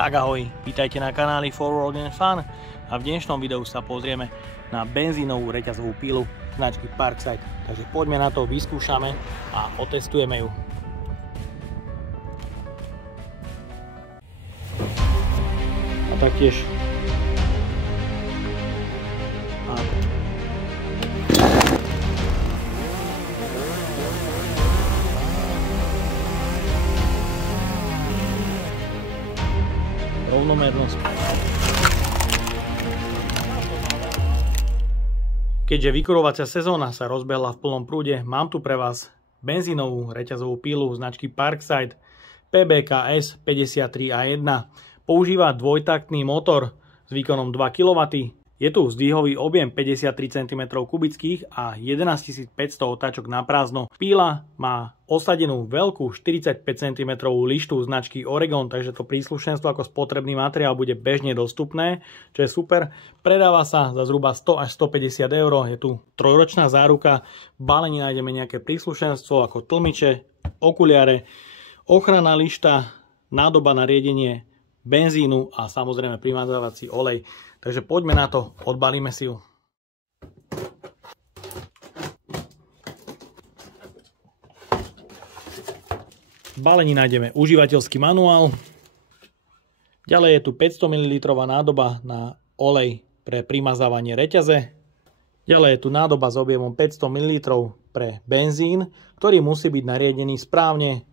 Tak ahoj, vítajte na kanáli Forward and Fun a v dnešnom videu sa pozrieme na benzínovú reťazovú pílu značky Parkside. Takže poďme na to, vyskúšame a otestujeme ju. A taktiež rovnomernosť. Keďže vykurovacia sezóna sa rozbehla v plnom prúde, mám tu pre vás benzínovú reťazovú pílu značky Parkside PBKS 53A1. Používa dvojtaktný motor s výkonom 2 kW. Je tu zdvihový objem 53 cm3 a 11 500 otáčok na prázdno. Píla má osadenú veľkú 45 cm lištu značky Oregon, takže to príslušenstvo ako spotrebný materiál bude bežne dostupné, čo je super. Predáva sa za zhruba 100 až 150 eur. Je tu trojročná záruka. V balení nájdeme nejaké príslušenstvo ako tlmiče, okuliare, ochranná lišta, nádoba na riedenie benzínu a samozrejme primazávací olej. Takže poďme na to, odbalíme si ju. V balení nájdeme užívateľský manuál. Ďalej je tu 500 ml nádoba na olej pre primazávanie reťaze. Ďalej je tu nádoba s objemom 500 ml pre benzín, ktorý musí byť nariedený správne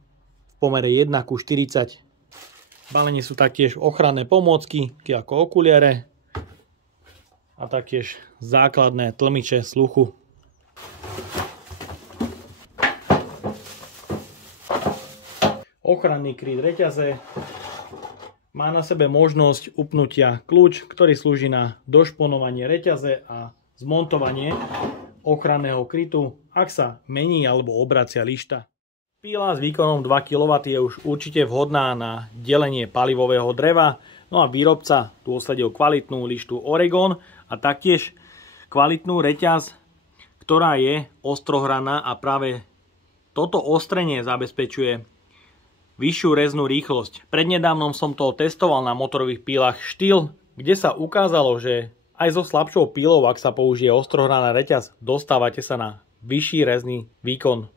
v pomere 1:40. V balení sú taktiež ochranné pomôcky, ako okuliare a taktiež základné tlmiče sluchu. Ochranný kryt reťaze. Má na sebe možnosť upnutia kľúč, ktorý slúži na došponovanie reťaze a zmontovanie ochranného krytu, ak sa mení alebo obracia lišta. Píla s výkonom 2 kW je už určite vhodná na delenie palivového dreva, no a výrobca tu osadil kvalitnú lištu Oregon a taktiež kvalitnú reťaz, ktorá je ostrohraná a práve toto ostrenie zabezpečuje vyššiu reznú rýchlosť. Prednedávnom som to testoval na motorových pílach Stihl, kde sa ukázalo, že aj so slabšou pílou, ak sa použije ostrohraná reťaz, dostávate sa na vyšší rezný výkon.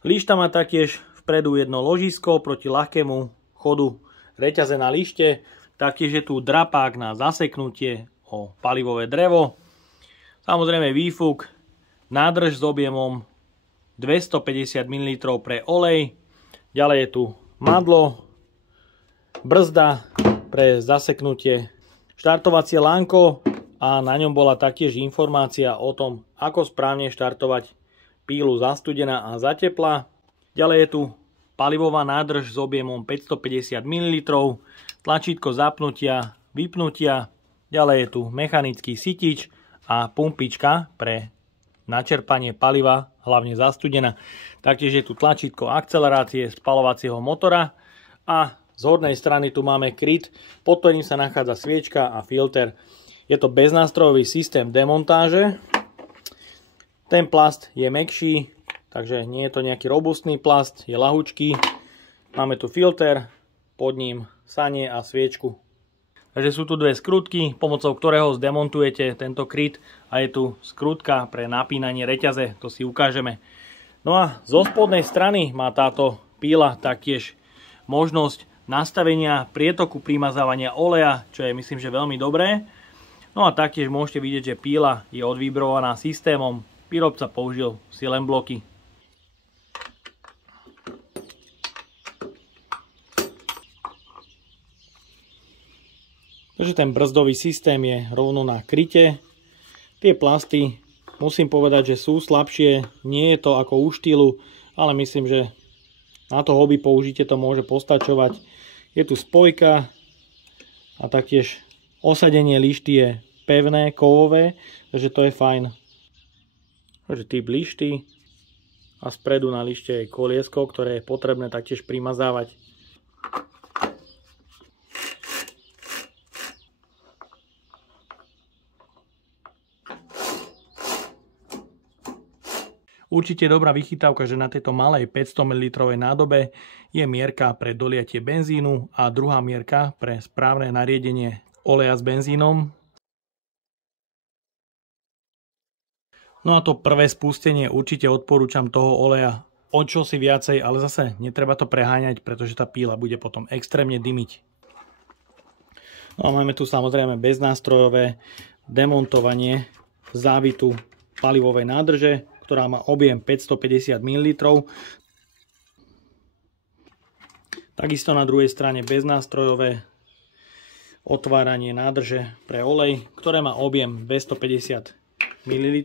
Lišta má taktiež vpredu jedno ložisko proti ľahkému chodu reťaze na lište. Taktiež je tu drapák na zaseknutie o palivové drevo. Samozrejme výfuk, nádrž s objemom 250 ml pre olej. Ďalej je tu madlo, brzda pre zaseknutie, štartovacie lánko a na ňom bola taktiež informácia o tom, ako správne štartovať pílu zastudená a za tepla. Ďalej je tu palivová nádrž s objemom 550 ml, tlačítko zapnutia, vypnutia, ďalej je tu mechanický sytič a pumpička pre načerpanie paliva, hlavne zastudená. Taktiež je tu tlačítko akcelerácie spaľovacieho motora a z hornej strany tu máme kryt, pod ktorým sa nachádza sviečka a filter. Je to beznástrojový systém demontáže. Ten plast je mäkší, takže nie je to nejaký robustný plast, je ľahučký. Máme tu filter, pod ním sanie a sviečku. Takže sú tu dve skrutky, pomocou ktorého zdemontujete tento kryt a je tu skrutka pre napínanie reťaze, to si ukážeme. No a zo spodnej strany má táto píla taktiež možnosť nastavenia prietoku primazávania oleja, čo je myslím, že veľmi dobré. No a taktiež môžete vidieť, že píla je odvibrovaná systémom. Výrobca použil silen bloky. Takže ten brzdový systém je rovno na kryte. Tie plasty, musím povedať, že sú slabšie. Nie je to ako u Stihlu, ale myslím, že na to hobby použitie to môže postačovať. Je tu spojka a taktiež osadenie lišty je pevné, kovové, takže to je fajn. Takže typ lišty a spredu na lište je koliesko, ktoré je potrebné taktiež primazávať. Určite dobrá vychytávka, že na tejto malej 500 ml nádobe je mierka pre doliatie benzínu a druhá mierka pre správne nariedenie oleja s benzínom. No a to prvé spustenie určite odporúčam toho oleja o čosi viacej, ale zase netreba to preháňať, pretože tá píla bude potom extrémne dymiť. No a máme tu samozrejme beznástrojové demontovanie závitu palivovej nádrže, ktorá má objem 550 ml. Takisto na druhej strane beznástrojové otváranie nádrže pre olej, ktoré má objem 250 ml.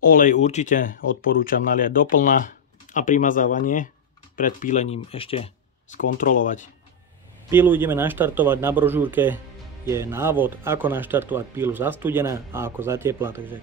Olej určite odporúčam naliať doplna a primazávanie pred pílením ešte skontrolovať. Pílu ideme naštartovať. Na brožúrke je návod, ako naštartovať pílu zastudená a ako za teplá, takže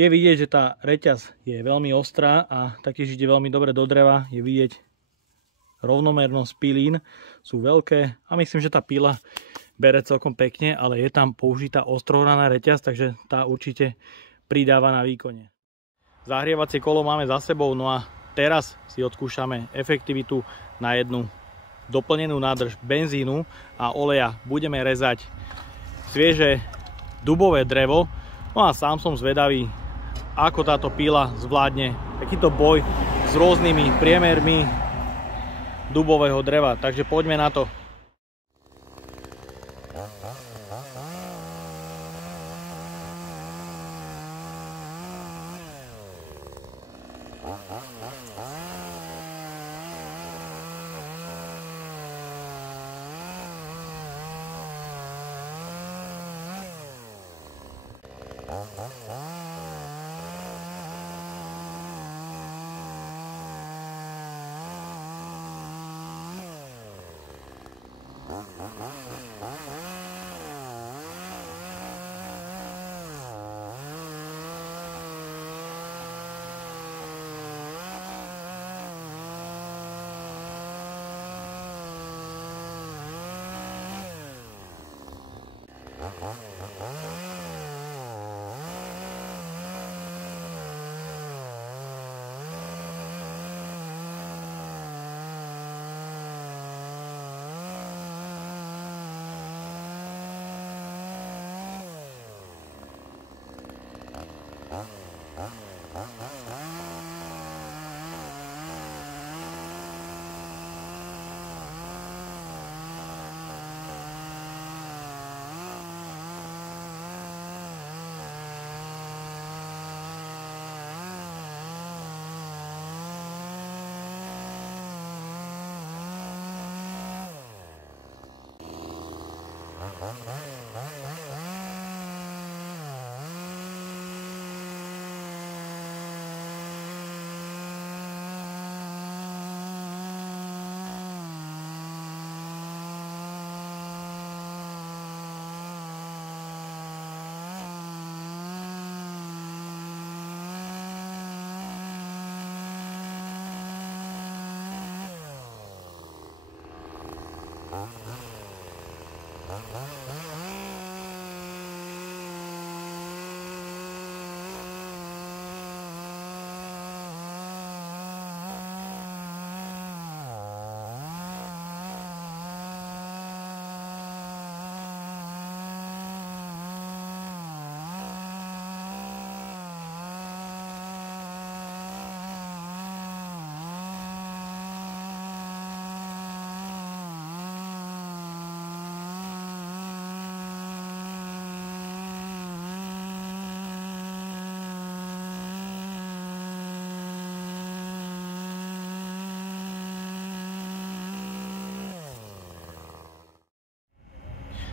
je vidieť, že tá reťaz je veľmi ostrá a taktiež ide veľmi dobre do dreva. Je vidieť rovnomernosť pilín, sú veľké a myslím, že tá pila bere celkom pekne, ale je tam použitá ostrohraná reťaz, takže tá určite pridáva na výkone. Zahrievacie kolo máme za sebou, no a teraz si odskúšame efektivitu na jednu doplnenú nádrž benzínu a oleja. Budeme rezať svieže dubové drevo, No a sám som zvedavý, ako táto píla zvládne takýto boj s rôznymi priemermi dubového dreva. Takže poďme na to.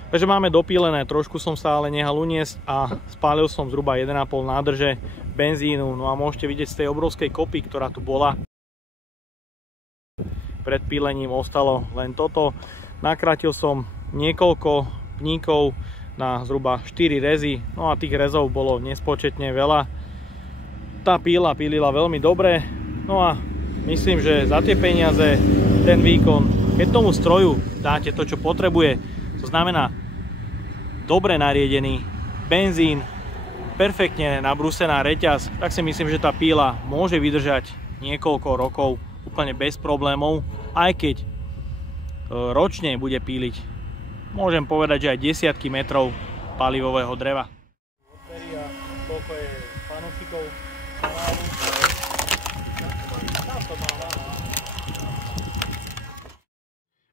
Takže máme dopílené, trošku som sa ale nehal uniesť a spálil som zhruba 1,5 nádrže benzínu. No a môžete vidieť z tej obrovskej kopy, ktorá tu bola. Pred pílením ostalo len toto. Nakrátil som niekoľko pníkov na zhruba 4 rezy, no a tých rezov bolo nespočetne veľa. Tá píla pílila veľmi dobre, no a myslím, že za tie peniaze ten výkon, keď tomu stroju dáte to, čo potrebuje, to znamená dobre nariedený benzín, perfektne nabrúsená reťaz, tak si myslím, že tá píla môže vydržať niekoľko rokov úplne bez problémov, aj keď ročne bude píliť, môžem povedať, že aj desiatky metrov palivového dreva. Koľko je fanúšikov kanálu.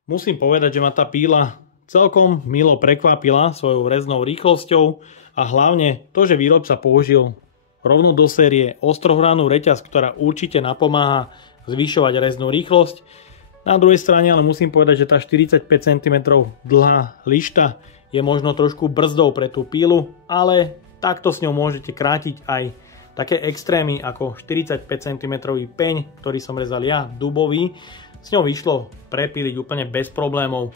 Musím povedať, že ma tá píla celkom milo prekvapila svojou reznou rýchlosťou a hlavne to, že výrobca použil rovno do série ostrohranú reťaz, ktorá určite napomáha zvyšovať reznú rýchlosť. Na druhej strane ale musím povedať, že tá 45 cm dlhá lišta je možno trošku brzdou pre tú pílu, ale takto s ňou môžete krátiť aj také extrémy ako 45 cm peň, ktorý som rezal ja, dubový. S ňou vyšlo prepíliť úplne bez problémov.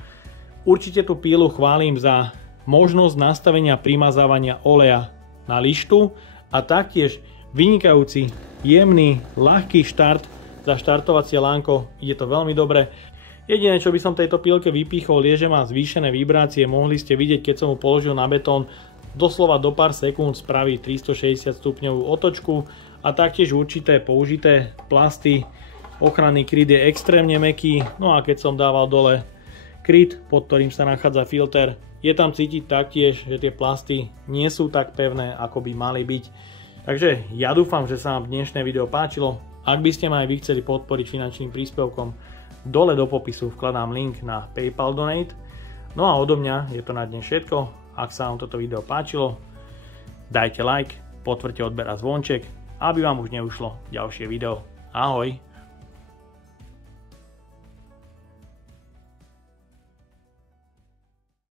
Určite tú pílu chválim za možnosť nastavenia primazávania oleja na lištu a taktiež vynikajúci, jemný, ľahký štart za štartovacie lánko. Ide to veľmi dobre. Jediné, čo by som tejto pílke vypíchol, je, že má zvýšené vibrácie. Mohli ste vidieť, keď som mu položil na betón, doslova do pár sekúnd spraví 360 stupňovú otočku a taktiež určité použité plasty. Ochranný kryt je extrémne mäkký, no a keď som dával dole kryt, pod ktorým sa nachádza filter. Je tam cítiť taktiež, že tie plasty nie sú tak pevné, ako by mali byť. Takže ja dúfam, že sa vám dnešné video páčilo. Ak by ste ma aj vy chceli podporiť finančným príspevkom, dole do popisu vkladám link na PayPal Donate. No a odo mňa je to na dnes všetko. Ak sa vám toto video páčilo, dajte like, potvrďte odber a zvonček, aby vám už neušlo ďalšie video. Ahoj!